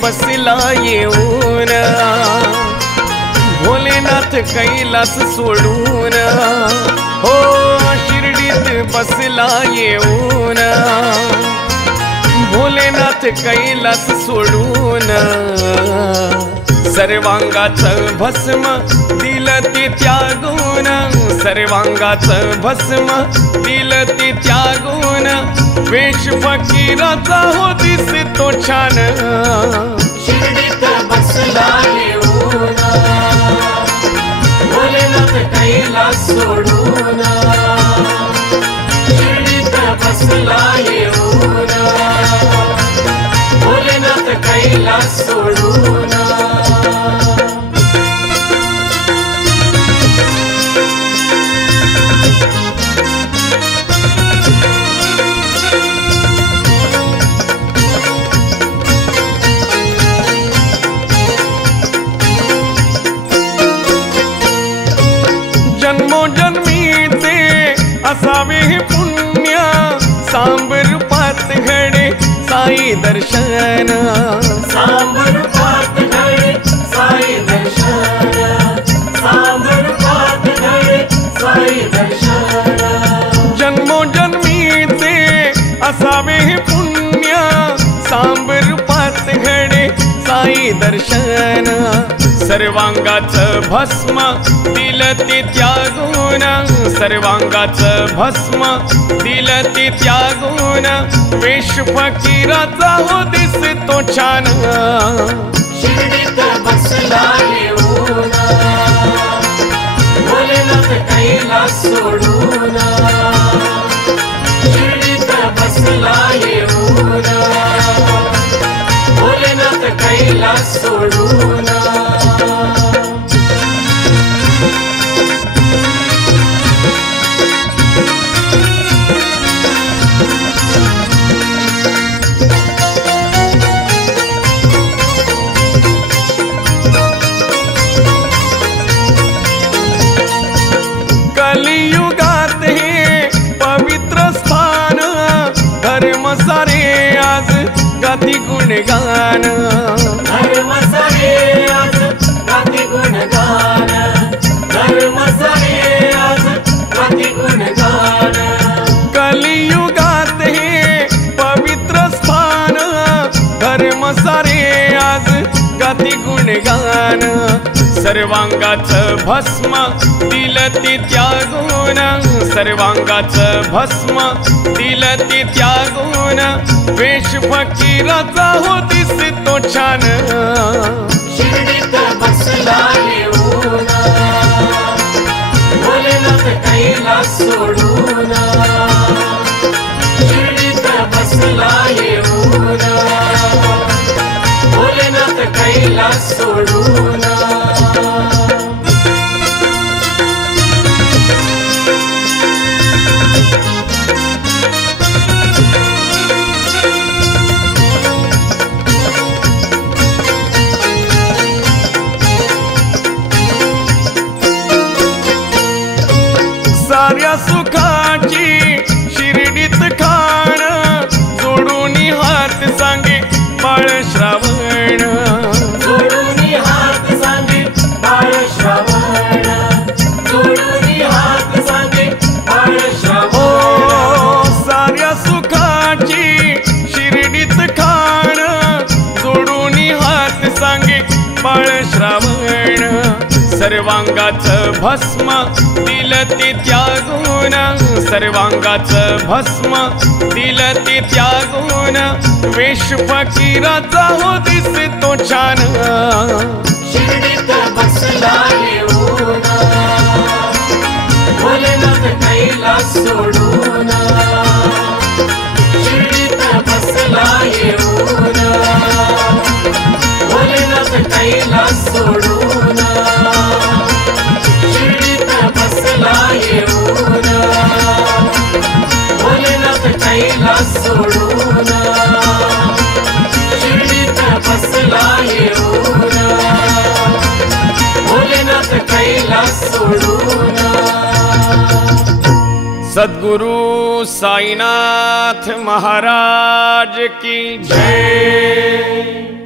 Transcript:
बसला येऊन, भोलेनाथ कैलास सोडून, हो शिर्डीत बसला येऊन, भोलेनाथ कैलास सोडून, सर्वांगाचं भस्म दिलं ते त्यागून, सर्वांगाचं भस्म दिलं ते त्यागून, वेश फकीराचा हो दिसतो छान, शिर्डीत बसला येऊन, भोलेनाथ कैलास सोडून, शिर्डीत बसला येऊन, भोलेनाथ कैलास सोडून। जन्मोजन्मीचे असावे हे पुण्य, सांब रूपात घडे साई दर्शन, सांब रूपात घडे साई दर्शन, सांब रूपात घडे साई दर्शन। जन्मोजन्मीचे असावे हे पुण्य, सांब रूपात घडे साई दर्शन, सर्वांगाचं भस्म दिलं ते त्यागून, सर्वांगाचं भस्म दिलं ते त्यागून, वेश फकीराचा हो दिसतो छान, शिर्डीत बसला येऊन, भोलेनाथ कैलास सोडून, शिर्डीत बसला येऊन, भोलेनाथ कैलास सोडून। कलियुगात हे पवित्र स्थान, धर्म सारे आज गाती गुणगान, धर्म सारे आज गाती गुणगान, धर्म सारे आज गाती गुणगान। कलियुगात हे पवित्र स्थान, धर्म सारे आज गाती गुणगान, सर्वांगाचं भस्म दिलं ते त्यागून, सर्वांगाचं भस्म दिलं ते त्यागून, वेश फकीराचा हो दिसतो छान, शिर्डीत बसला येऊन, भोलेनाथ कैलास सोडून, शिर्डीत बसला येऊन, भोलेनाथ कैलास सोडून। साऱ्या सुखाची शिर्डीत खाण, जोडून हात सांगे बाळ श्रावण, जोडून हात सांगे बाळ श्रावण, जोडून हात सांगे बाळ श्रावण। साऱ्या सुखाची शिर्डीत खाण, जोडून हात सांगे बाळ श्रावण, सर्वांगाचं भस्म दिलं ते त्यागून, सर्वांगाचं भस्म दिलं ते त्यागून, वेश फकीराचा हो दिसतो छान, शिर्डीत बसला येऊन, भोलेनाथ कैलास सोडून, शिर्डीत बसला येऊन, भोलेनाथ कैलास सोडून, शिर्डीत बसला येऊन, भोलेनाथ कैलास सोडून, शिर्डीत बसला येऊन, भोलेनाथ कैलास सोडून। सद्गुरु साईनाथ महाराज की जय।